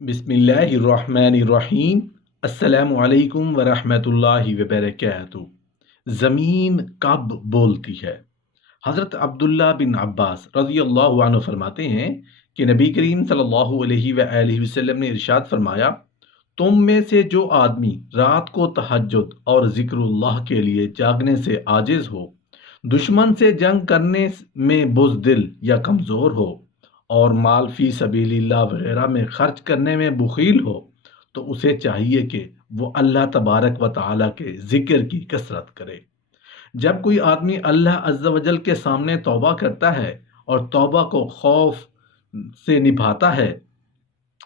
बिस्मिल्लाहिर्रहमानिर्रहीम। अस्सलामु अलैकुम वरहमतुल्लाहि वबरकातुहू। ज़मीन कब बोलती है? हज़रत अब्दुल्ला बिन अब्बास रज़ियल्लाहु अन्हु फरमाते हैं कि नबी करीम सल्लल्लाहु अलैहि वसल्लम ने इरशाद फरमाया, तुम में से जो आदमी रात को तहज्जुद और ज़िक्रुल्लाह के लिए जागने से आजिज़ हो, दुश्मन से जंग करने में बुज़दिल या कमज़ोर हो और माल फी सबीलिल्लाह वगैरह में खर्च करने में बुखील हो, तो उसे चाहिए कि वो अल्लाह तबारक व ताला के ज़िक्र की कसरत करे। जब कोई आदमी अल्लाह अज़्ज़ा वजल के सामने तौबा करता है और तौबा को खौफ से निभाता है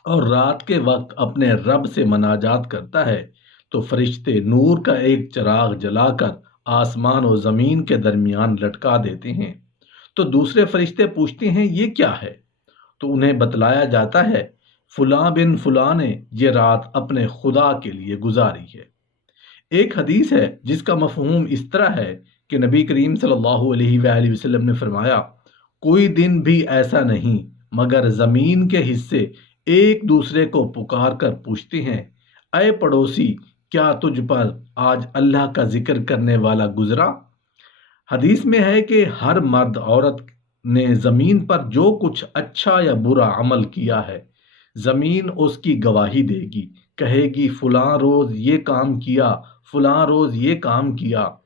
और रात के वक्त अपने रब से मनाजात करता है, तो फरिश्ते नूर का एक चिराग जलाकर आसमान और ज़मीन के दरमियान लटका देते हैं। तो दूसरे फरिश्ते पूछते हैं, ये क्या है? तो उन्हें बतलाया जाता है, फलां बिन फलां ने ये रात अपने खुदा के लिए गुजारी है। एक हदीस है जिसका मफहूम इस तरह है कि नबी करीम सल्लल्लाहु अलैहि वसल्लम ने फरमाया, कोई दिन भी ऐसा नहीं मगर ज़मीन के हिस्से एक दूसरे को पुकार कर पूछते हैं, अय पड़ोसी, क्या तुझ पर आज अल्लाह का जिक्र करने वाला गुजरा? हदीस में है कि हर मर्द औरत ने ज़मीन पर जो कुछ अच्छा या बुरा अमल किया है, ज़मीन उसकी गवाही देगी, कहेगी फलां रोज़ ये काम किया, फलां रोज़ ये काम किया।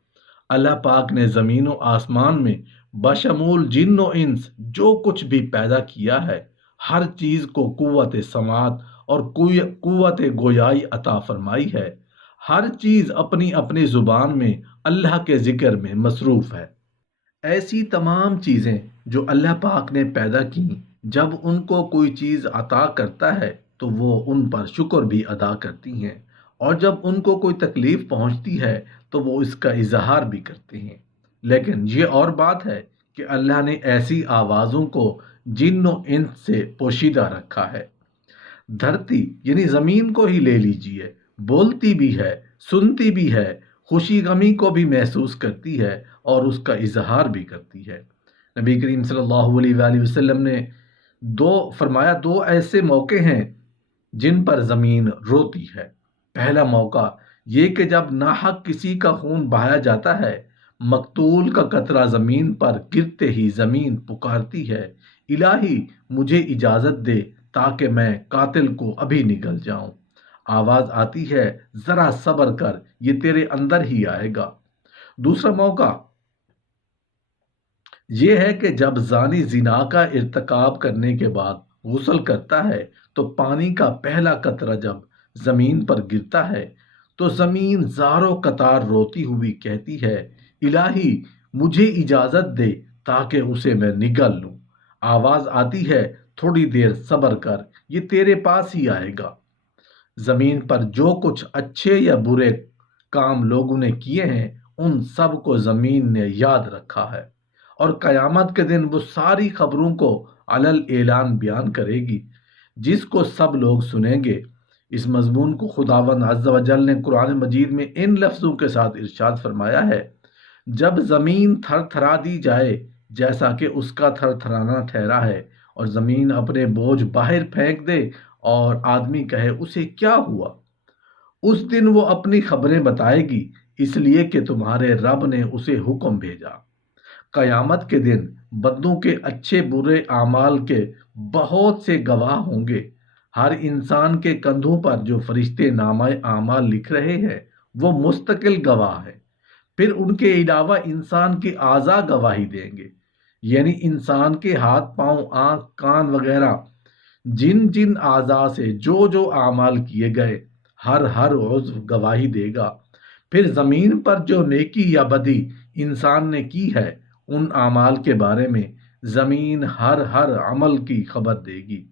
अल्लाह पाक ने ज़मीन व आसमान में बशमूल जिन्न व इंस जो कुछ भी पैदा किया है, हर चीज़ को कुव्वत समात और कुव्वत गोयाई अता फरमाई है। हर चीज़ अपनी अपनी ज़ुबान में अल्लाह के ज़िक्र में मसरूफ़ है। ऐसी तमाम चीज़ें जो अल्लाह पाक ने पैदा की, जब उनको कोई चीज़ अता करता है तो वो उन पर शुक्र भी अदा करती हैं, और जब उनको कोई तकलीफ़ पहुंचती है तो वो इसका इजहार भी करते हैं। लेकिन ये और बात है कि अल्लाह ने ऐसी आवाज़ों को जिन्न व इंस से पोशीदा रखा है। धरती यानी ज़मीन को ही ले लीजिए, बोलती भी है, सुनती भी है, खुशी गमी को भी महसूस करती है और उसका इजहार भी करती है। नबी करीम सल्लल्लाहु अलैहि वसल्लम ने दो ऐसे मौके हैं जिन पर ज़मीन रोती है। पहला मौका ये कि जब नाहक किसी का खून बहाया जाता है, मकतूल का कतरा ज़मीन पर गिरते ही ज़मीन पुकारती है, इलाही मुझे इजाज़त दे ताकि मैं कातिल को अभी निगल जाऊं। आवाज़ आती है, ज़रा सब्र कर, ये तेरे अंदर ही आएगा। दूसरा मौका ये है कि जब जानी जिना का इर्तकाब करने के बाद गुस्ल करता है, तो पानी का पहला कतरा जब ज़मीन पर गिरता है तो ज़मीन ज़ारो कतार रोती हुई कहती है, इलाही मुझे इजाज़त दे ताकि उसे मैं निगल लूँ। आवाज़ आती है, थोड़ी देर सब्र कर, ये तेरे पास ही आएगा। ज़मीन पर जो कुछ अच्छे या बुरे काम लोगों ने किए हैं, उन सब को ज़मीन ने याद रखा है, और क़यामत के दिन वो सारी खबरों को अलल ऐलान बयान करेगी, जिसको सब लोग सुनेंगे। इस मज़मून को खुदावंद अज़्ज़ा वजल ने कुरान मजीद में इन लफ्ज़ों के साथ इरशाद फरमाया है, जब ज़मीन थरथरा दी जाए जैसा कि उसका थरथराना ठहरा है, और ज़मीन अपने बोझ बाहर फेंक दे और आदमी कहे उसे क्या हुआ, उस दिन वो अपनी खबरें बताएगी, इसलिए कि तुम्हारे रब ने उसे हुक्म भेजा। कयामत के दिन बंदों के अच्छे बुरे आमाल के बहुत से गवाह होंगे। हर इंसान के कंधों पर जो फरिश्ते नामाए आमाल लिख रहे हैं, वो मुस्तकिल गवाह है। फिर उनके अलावा इंसान के आज़ा गवाही देंगे, यानी इंसान के हाथ पांव आंख कान वगैरह जिन जिन आज़ा से जो जो आमाल किए गए, हर उज़्व गवाही देगा। फिर ज़मीन पर जो नेकी या बदी इंसान ने की है, उन आमाल के बारे में ज़मीन हर अमल की खबर देगी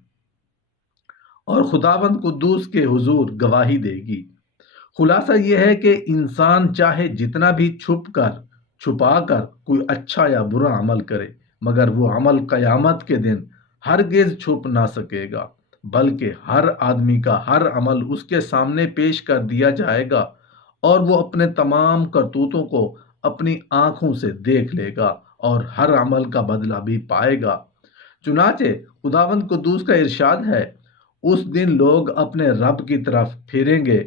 और खुदावंद कुद्दूस के हुजूर गवाही देगी। खुलासा यह है कि इंसान चाहे जितना भी छुपा कर कोई अच्छा या बुरा अमल करे, मगर वो अमल कयामत के दिन हरगिज छुप ना सकेगा, बल्कि हर आदमी का हर अमल उसके सामने पेश कर दिया जाएगा और वो अपने तमाम करतूतों को अपनी आंखों से देख लेगा और हर अमल का बदला भी पाएगा। चुनाचे खुदावंद कुद्दूस का इरशाद है, اس دن لوگ اپنے رب کی طرف پھریں گے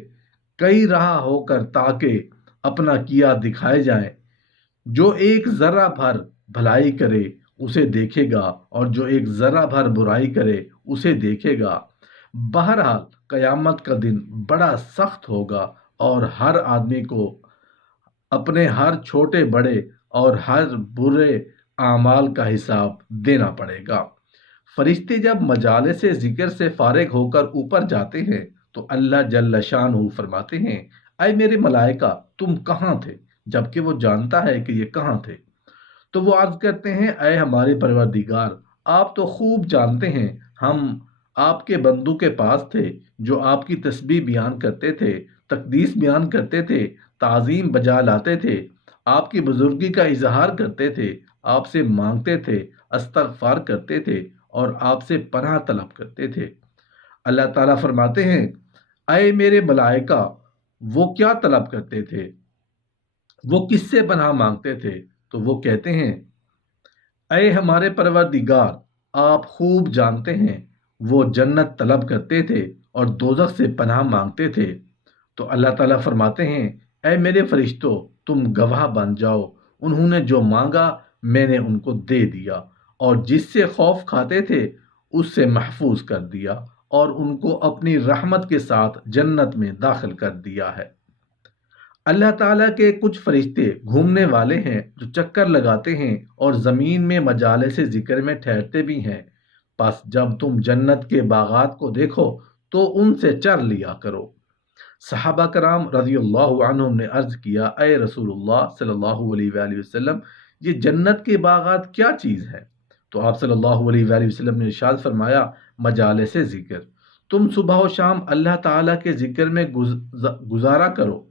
کئی راہ ہو کر تاکہ اپنا کیا دکھائے جائیں۔ جو ایک ذرہ بھر بھلائی کرے اسے دیکھے گا اور جو ایک ذرہ بھر برائی کرے اسے دیکھے گا۔ بہرحال قیامت کا دن بڑا سخت ہوگا اور ہر آدمی کو اپنے ہر چھوٹے بڑے اور ہر برے اعمال کا حساب دینا پڑے گا۔ فرشتے جب مجالس ذکر سے فارغ ہو کر اوپر جاتے ہیں تو اللہ جل شانہ فرماتے ہیں، اے میرے ملائکہ تم کہاں تھے؟ جبکہ وہ جانتا ہے کہ یہ کہاں تھے۔ تو وہ عرض کرتے ہیں، اے ہمارے پروردگار، آپ تو خوب جانتے ہیں ہم آپ کے بندوں کے پاس تھے جو آپ کی تسبیح بیان کرتے تھے، تقدیس بیان کرتے تھے، تعظیم بجا لاتے تھے، آپ کی بزرگی کا اظہار کرتے تھے، آپ سے مانگتے تھے، استغفار کرتے تھے اور آپ سے پناہ طلب کرتے تھے۔ اللہ تعالیٰ فرماتے ہیں، اے میرے ملائکہ وہ کیا طلب کرتے تھے؟ وہ کس سے پناہ مانگتے تھے؟ تو وہ کہتے ہیں، اے ہمارے پروردگار، آپ خوب جانتے ہیں وہ جنت طلب کرتے تھے اور دوزخ سے پناہ مانگتے تھے۔ تو اللہ تعالیٰ فرماتے ہیں، اے میرے فرشتوں تم گواہ بن جاؤ، انہوں نے جو مانگا میں نے ان کو دے دیا، اور جس سے خوف کھاتے تھے اس سے محفوظ کر دیا، اور ان کو اپنی رحمت کے ساتھ جنت میں داخل کر دیا ہے۔ اللہ تعالیٰ کے کچھ فرشتے گھومنے والے ہیں جو چکر لگاتے ہیں اور زمین میں مجالس ذکر میں ٹھہرتے بھی ہیں۔ پس جب تم جنت کے باغات کو دیکھو تو ان سے چر لیا کرو۔ صحابہ کرام رضی اللہ عنہم نے عرض کیا، اے رسول اللہ صلی اللہ علیہ وآلہ وسلم، یہ جنت کے باغات کیا چیز ہے؟ تو آپ صلی اللہ علیہ وآلہ وسلم نے ارشاد فرمایا، مجالس ذکر، تم صبح و شام اللہ تعالیٰ کے ذکر میں گزارا کرو،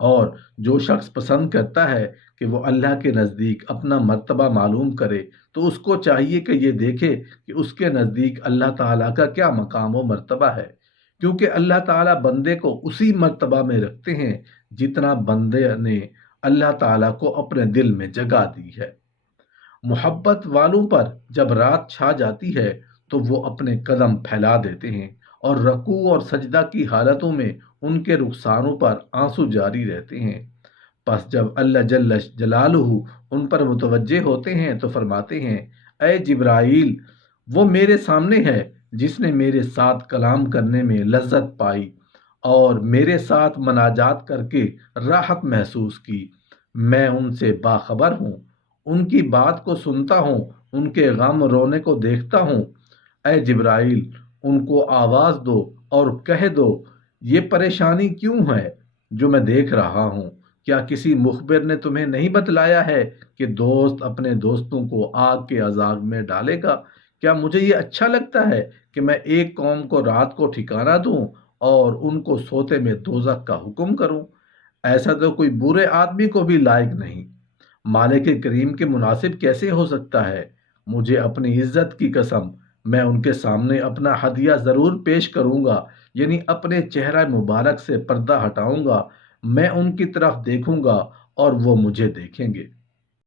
اور جو شخص پسند کرتا ہے کہ وہ اللہ کے نزدیک اپنا مرتبہ معلوم کرے تو اس کو چاہیے کہ یہ دیکھے کہ اس کے نزدیک اللہ تعالیٰ کا کیا مقام و مرتبہ ہے، کیونکہ اللہ تعالیٰ بندے کو اسی مرتبہ میں رکھتے ہیں جتنا بندے نے اللہ تعالیٰ کو اپنے دل میں جگہ دی ہے۔ محبت والوں پر جب رات چھا جاتی ہے تو وہ اپنے قدم پھیلا دیتے ہیں اور رکوع اور سجدہ کی حالتوں میں ان کے رخساروں پر آنسو جاری رہتے ہیں۔ پس جب اللہ جل جلالہ ان پر متوجہ ہوتے ہیں تو فرماتے ہیں، اے جبرائیل، وہ میرے سامنے ہے جس نے میرے ساتھ کلام کرنے میں لذت پائی اور میرے ساتھ مناجات کر کے راحت محسوس کی۔ میں ان سے باخبر ہوں، ان کی بات کو سنتا ہوں، ان کے غم رونے کو دیکھتا ہوں۔ اے جبرائیل، ان کو آواز دو اور کہہ دو، یہ پریشانی کیوں ہے جو میں دیکھ رہا ہوں؟ کیا کسی مخبر نے تمہیں نہیں بتلایا ہے کہ دوست اپنے دوستوں کو آگ کے عذاب میں ڈالے گا؟ کیا مجھے یہ اچھا لگتا ہے کہ میں ایک قوم کو رات کو ٹھکانہ دوں اور ان کو سوتے میں دوزخ کا حکم کروں؟ ایسا تو کوئی برے آدمی کو بھی لائق نہیں۔ مالک کریم کے مناسب کیسے ہو سکتا ہے؟ مجھے اپنی عزت کی قسم، میں ان کے سامنے اپنا ہدیہ ضرور پیش کروں گا، یعنی اپنے چہرہ مبارک سے پردہ ہٹاؤں گا، میں ان کی طرف دیکھوں گا اور وہ مجھے دیکھیں گے۔